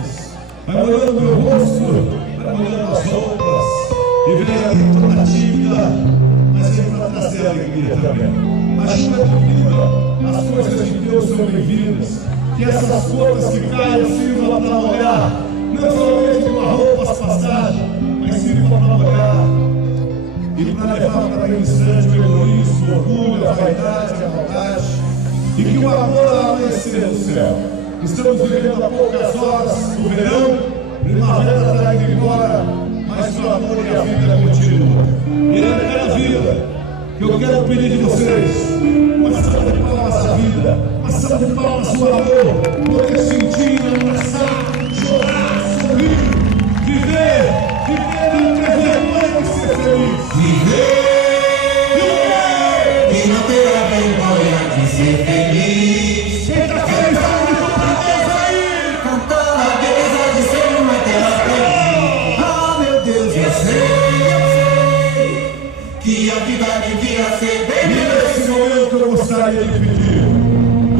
gestos, vai molhando o meu rosto, vai molhando as roupas, e vem ali toda tímida, mas vem para trazer alegria também. A chuva é bem-vinda, as coisas de Deus são bem-vindas, que essas gotas que caem sirvam para molhar, não somente uma roupa passagem, mas sirvam para molhar, e para levar para aquele instante o egoísmo, o orgulho, a vaidade, a maldade, e que o amor amanhecer no céu. Estamos vivendo há poucas horas do verão, primavera está indo embora, mas o amor e a vida continuam. E é naquela vida que eu quero pedir de vocês uma salva de palmas à vida, uma salva de palmas ao amor, poder sentir, abraçar, chorar, sorrir, viver não ter vergonha de ser feliz. Viver e não ter a vergonha de ser feliz. Quem está feliz, para Deus aí! Cantar a beleza de ser uma eterna feliz. Ah, meu Deus, eu sei que a vida devia ser bem melhor. Nesse momento eu gostaria de pedir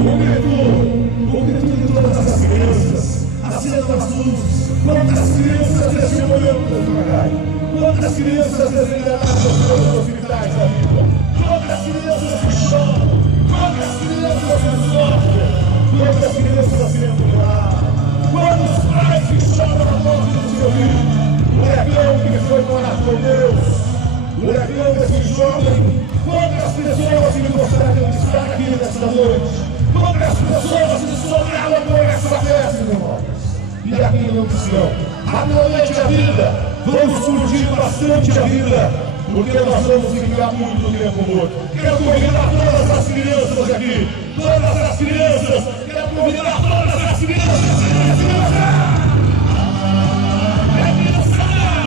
o grito de todas as crianças, acendam as luzes. Quantas crianças nesse momento, Pai? Quantas crianças desenhadas nos hospitais da vida? Quantas crianças que choram? Quantas crianças que sofrem? Quantas crianças sendo violadas? Quantos pais que choram a morte do seu filho? O legão que foi morar com Deus, o legão desse jovem. Quantas pessoas que gostariam de estar aqui nesta noite? Quantas pessoas que sobraram por essa festa, meu irmão? E aqui no céu, aproveite a vida, vamos curtir bastante a vida, porque nós vamos ficar muito tempo morto. Quero convidar todas as crianças aqui, quero convidar